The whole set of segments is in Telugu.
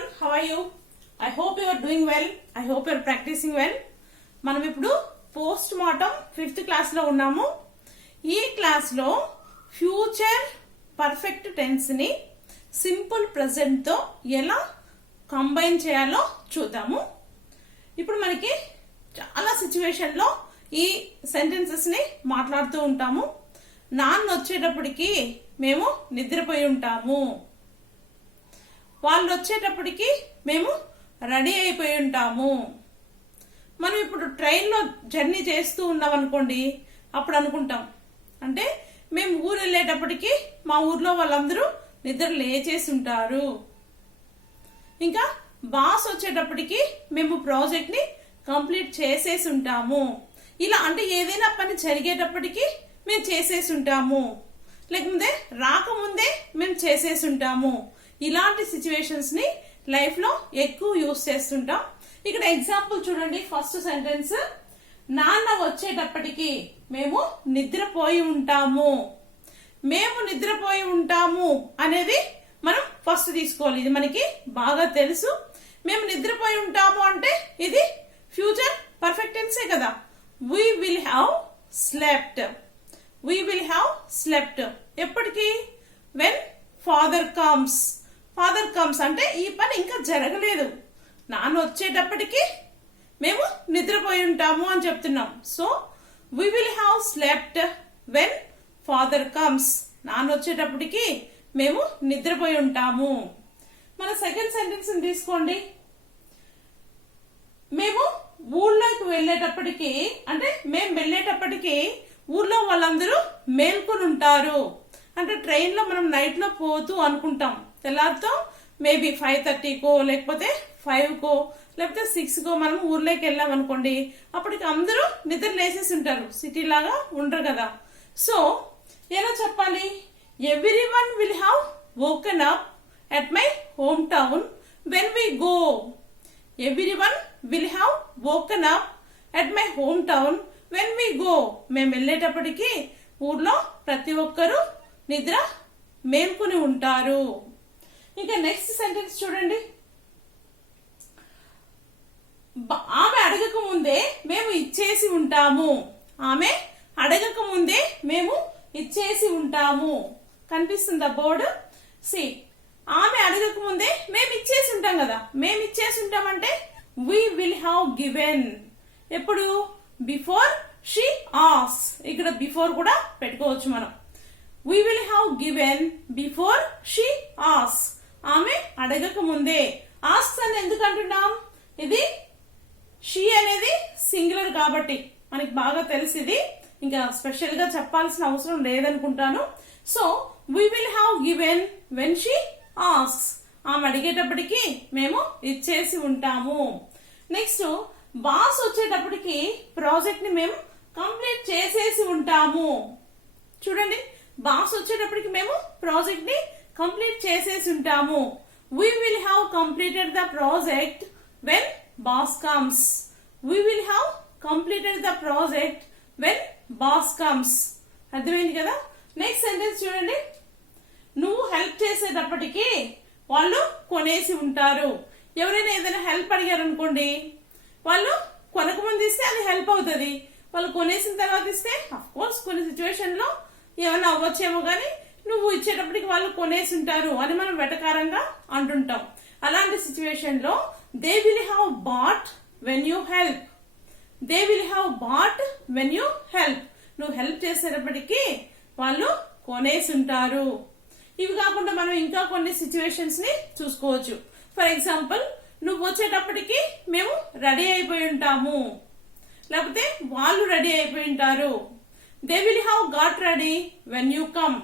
Everyone how are you I hope you are doing well. I hope you are మనం ఇప్పుడు పోస్ట్ మార్టం ఫిఫ్త్ క్లాస్లో ఉన్నాము. ఈ క్లాస్లో ఫ్యూచర్ పర్ఫెక్ట్ టెన్స్ని సింపుల్ ప్రెసెంట్తో ఎలా కంబైన్ చేయాలో చూద్దాము. ఇప్పుడు మనకి చాలా సిచ్యువేషన్లో ఈ సెంటెన్సెస్ని మాట్లాడుతూ ఉంటాము. నాన్న వచ్చేటప్పటికి మేము నిద్రపోయి ఉంటాము. వాళ్ళు వచ్చేటప్పటికి మేము రెడీ అయిపోయి ఉంటాము. మనం ఇప్పుడు ట్రైన్లో జర్నీ చేస్తూ ఉన్నాం అనుకోండి అప్పుడు అనుకుంటాం. అంటే మేము ఊరు వెళ్ళేటప్పటికి మా ఊర్లో వాళ్ళందరూ నిద్ర లేచేసి ఉంటారు. ఇంకా బాస్ వచ్చేటప్పటికి మేము ప్రాజెక్ట్ని కంప్లీట్ చేసేసి ఉంటాము. ఇలా అంటే ఏదైనా పని జరిగేటప్పటికి మేము చేసేసి ఉంటాము. లేకపోతే రాకముందే మేము చేసేసి ఉంటాము. ఇలాంటి సిచ్యువేషన్స్ని లైఫ్లో ఎక్కువ యూస్ చేస్తుంటాం. ఇక్కడ ఎగ్జాంపుల్ చూడండి ఫస్ట్ సెంటెన్స్ నాన్న వచ్చేటప్పటికి మేము నిద్రపోయి ఉంటాము. మేము నిద్రపోయి ఉంటాము అనేది మనం ఫస్ట్ తీసుకోవాలి. ఇది మనకి బాగా తెలుసు. మేము నిద్రపోయి ఉంటాము అంటే ఇది ఫ్యూచర్ పర్ఫెక్ట్ టెన్సే కదా. We will have slept we will have slept ఎప్పటికి? When father comes father comes అంటే ఈ పని ఇంకా జరగలేదు. నాన్న వచ్చేటప్పటికి మేము నిద్రపోయి ఉంటాము అని చెప్తున్నాం. So we will have slept when father comes నాన్న వచ్చేటప్పటికి మేము నిద్రపోయి ఉంటాము. మన సెకండ్ సెంటెన్స్ తీసుకోండి. మేము ఊళ్ళోకి వెళ్ళేటప్పటికి అంటే మేము వెళ్ళేటప్పటికి ఊళ్ళో వాళ్ళందరూ మేల్కొని ఉంటారు. అంటే ట్రైన్లో మనం నైట్లో పోతూ అనుకుంటాం. తెల్లారితో. మేబీ ఫైవ్ థర్టీకో లేకపోతే ఫైవ్కో లేకపోతే సిక్స్కో మనం ఊర్లోకి వెళ్ళాం అనుకోండి అప్పటికి అందరూ నిద్ర లేసేసి ఉంటారు. సిటీ లాగా ఉండరు కదా. సో ఎలా చెప్పాలి? Everyone will have woken up at my home town when we go everyone will have woken up at my home town when we go మేము వెళ్ళేటప్పటికి ఊర్లో ప్రతి ఒక్కరూ నిద్ర మేల్కొని ఉంటారు. ఇంకా నెక్స్ట్ సెంటెన్స్ చూడండి. ఆమె అడగక ముందే మేము ఇచ్చేసి ఉంటాము. ఆమె అడగక ముందే మేము ఇచ్చేసి ఉంటాము. కనిపిస్తుందా బోర్డు? సి ఆమె అడగక ముందే మేము ఇచ్చేసి ఉంటాం కదా. మేము ఇచ్చేసి ఉంటామంటే వీ విల్ హ్యావ్ గివెన్ ఎప్పుడు? బిఫోర్ షీ ఆస్ ఇక్కడ బిఫోర్ కూడా పెట్టుకోవచ్చు మనం. We will have given before she ఆస్ అడగక ముందే ఆస్క్ అని ఎందుకు అంటున్నాం? ఇది షీ అనేది సింగులర్ కాబట్టి మనకి బాగా తెలుసు ఇది. ఇంకా స్పెషల్గా చెప్పాల్సిన అవసరం లేదనుకుంటాను. So we will have given when she ఆస్ ఆమె అడిగేటప్పటికి మేము ఇచ్చేసి ఉంటాము. నెక్స్ట్ బాస్ వచ్చేటప్పటికి ప్రాజెక్ట్ని మేము కంప్లీట్ చేసేసి ఉంటాము. చూడండి బాస్ వచ్చేటప్పటికి మేము ప్రాజెక్ట్ని కంప్లీట్ చేసేసి ఉంటాము. We will have completed the project when boss comes. We will have completed the project when boss comes అర్థమైంది కదా? నెక్స్ట్ సెంటెన్స్ చూడండి. నువ్వు హెల్ప్ చేసేటప్పటికి వాళ్ళు కొనేసి ఉంటారు. ఎవరైనా ఏదైనా హెల్ప్ అడిగారు అనుకోండి వాళ్ళు కొనకముందు ఇస్తే అది హెల్ప్ అవుతుంది. వాళ్ళు కొనేసిన తర్వాత ఇస్తే అఫ్ కోర్స్ కొన్ని సిచ్యువేషన్లో ఏమైనా అవ్వచ్చేమో కానీ నువ్వు ఇచ్చేటప్పటికి వాళ్ళు కొనేసి ఉంటారు అని మనం వెటకారంగా అంటుంటాం. అలాంటి సిచ్యువేషన్లో they will have bought when you help they will have bought when you help నువ్వు హెల్ప్ చేసేటప్పటికీ వాళ్ళు కొనేసి ఉంటారు ఇవి కాకుండా మనం ఇంకా కొన్ని సిచ్యువేషన్స్ని చూసుకోవచ్చు. ఫర్ ఎగ్జాంపుల్ నువ్వు వచ్చేటప్పటికి మేము రెడీ అయిపోయి ఉంటాము. లేకపోతే వాళ్ళు రెడీ అయిపోయి ఉంటారు. They will have got ready when you come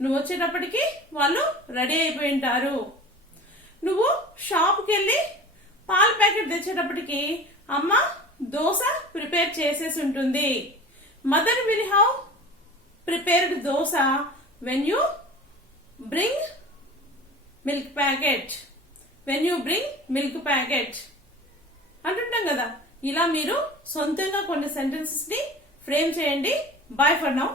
నువ్వు వచ్చేటప్పటికి వాళ్ళు రెడీ అయిపోయి ఉంటారు. నువ్వు షాప్కి వెళ్ళి పాల ప్యాకెట్ తెచ్చేటప్పటికి అమ్మ దోశ ప్రిపేర్ చేసేసి ఉంటుంది. Mother will have prepared dosa when you bring milk packet. When you bring milk packet. అంటుంటాం కదా ఇలా మీరు సొంతంగా కొన్ని సెంటెన్సెస్ని ఫ్రేమ్ చేయండి. Bye for now